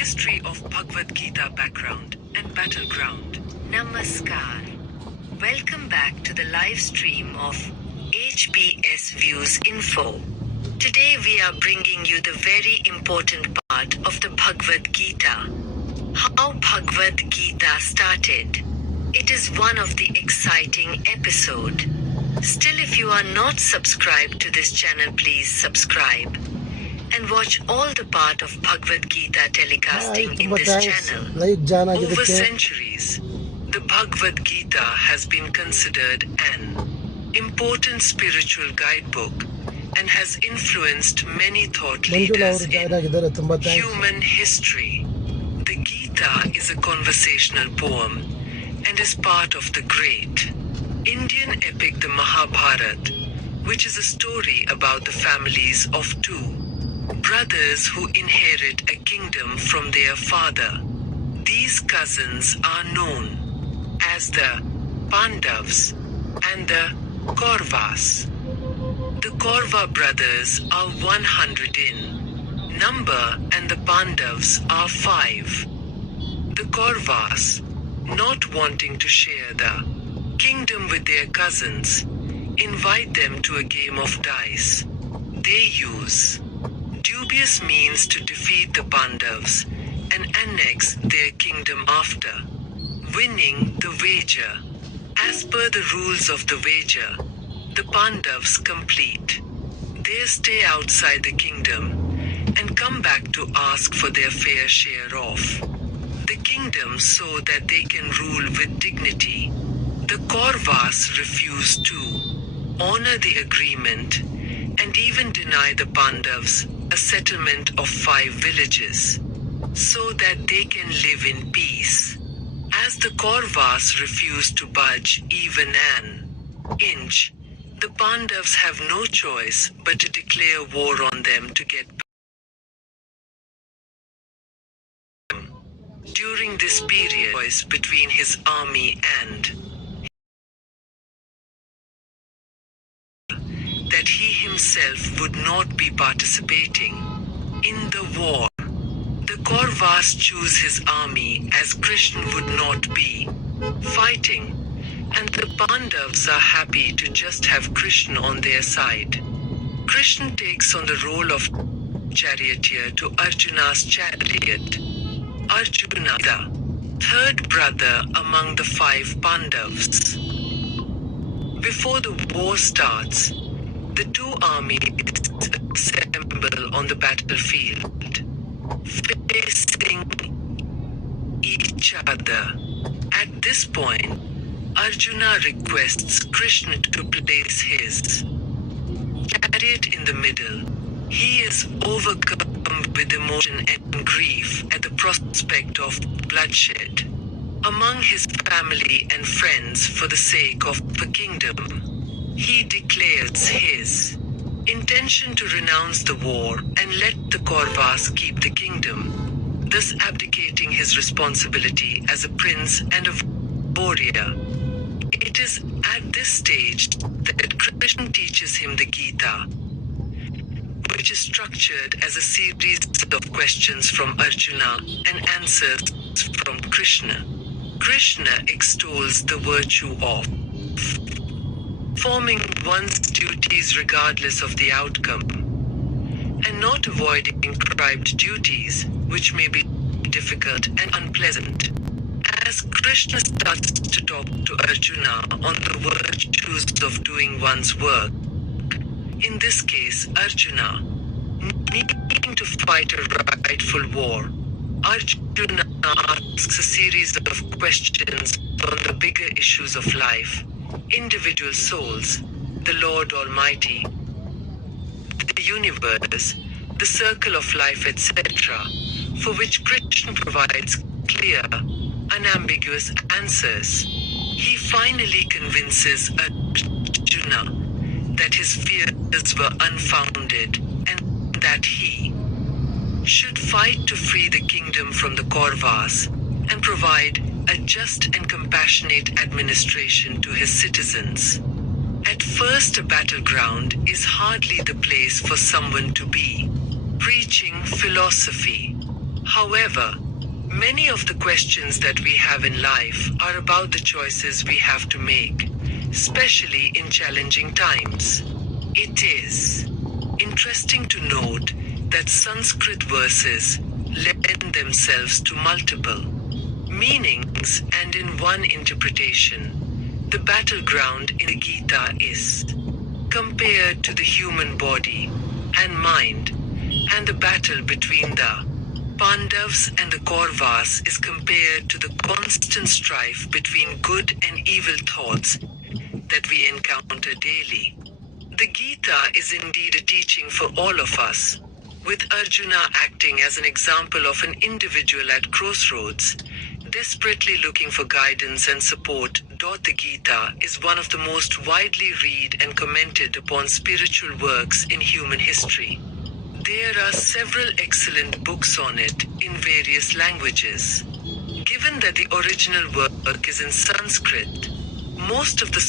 history of Bhagavad Gita background and battleground. Namaskar. Welcome back to the live stream of HBS Views Info. Today we are bringing you the very important part of the Bhagavad Gita. How Bhagavad Gita started. It is one of the exciting episode. Still, if you are not subscribed to this channel, please subscribe and watch all the part of Bhagavad Gita telecasting in this channel. Over centuries, the Bhagavad Gita has been considered an important spiritual guidebook and has influenced many thought leaders in human history. The Gita is a conversational poem and is part of the great Indian epic the Mahabharata, which is a story about the families of two brothers who inherit a kingdom from their father. These cousins are known as the Pandavas and the Kauravas. The Kaurava brothers are 100 in number and the Pandavas are 5. The Kauravas, not wanting to share the kingdom with their cousins, invite them to a game of dice. They use dubious means to defeat the Pandavas and annex their kingdom after winning the wager. As per the rules of the wager, the Pandavas complete their stay outside the kingdom and come back to ask for their fair share of the kingdom so that they can rule with dignity. The Kauravas refuse to honor the agreement and even deny the Pandavas a settlement of 5 villages so that they can live in peace. As the Kauravas refuse to budge even an inch, the Pandavas have no choice but to declare war on them to get back. During this period, choice between his army and that he himself would not be participating in the war. The Kauravas choose his army as Krishna would not be fighting, and the Pandavas are happy to just have Krishna on their side. Krishna takes on the role of charioteer to Arjuna's chariot. Arjuna, the third brother among the 5 Pandavas. Before the war starts, the two armies assemble on the battlefield, facing each other. At this point, Arjuna requests Krishna to place his chariot in the middle. He is overcome with emotion and grief at the prospect of bloodshed among his family and friends for the sake of the kingdom. He declares his intention to renounce the war and let the Kauravas keep the kingdom, thus abdicating his responsibility as a prince and a warrior. It is at this stage that Krishna teaches him the Gita, which is structured as a series of questions from Arjuna and answers from Krishna. Krishna extols the virtue of performing one's duties regardless of the outcome, and not avoiding prescribed duties, which may be difficult and unpleasant. As Krishna starts to talk to Arjuna on the virtues of doing one's work, in this case Arjuna needing to fight a rightful war, Arjuna asks a series of questions on the bigger issues of life, individual souls, the Lord Almighty, the universe, the circle of life, etc., for which Krishna provides clear, unambiguous answers. He finally convinces Arjuna that his fears were unfounded and that he should fight to free the kingdom from the Kauravas and provide a just and compassionate administration to his citizens. At first, a battleground is hardly the place for someone to be preaching philosophy. However, many of the questions that we have in life are about the choices we have to make, especially in challenging times. It is interesting to note that Sanskrit verses lend themselves to multiple meanings, and in one interpretation, the battleground in the Gita is compared to the human body and mind, and the battle between the Pandavas and the Kauravas is compared to the constant strife between good and evil thoughts that we encounter daily. The Gita is indeed a teaching for all of us, with Arjuna acting as an example of an individual at crossroads, desperately looking for guidance and support. The Gita is one of the most widely read and commented upon spiritual works in human history. There are several excellent books on it in various languages. Given that the original work is in Sanskrit, most of the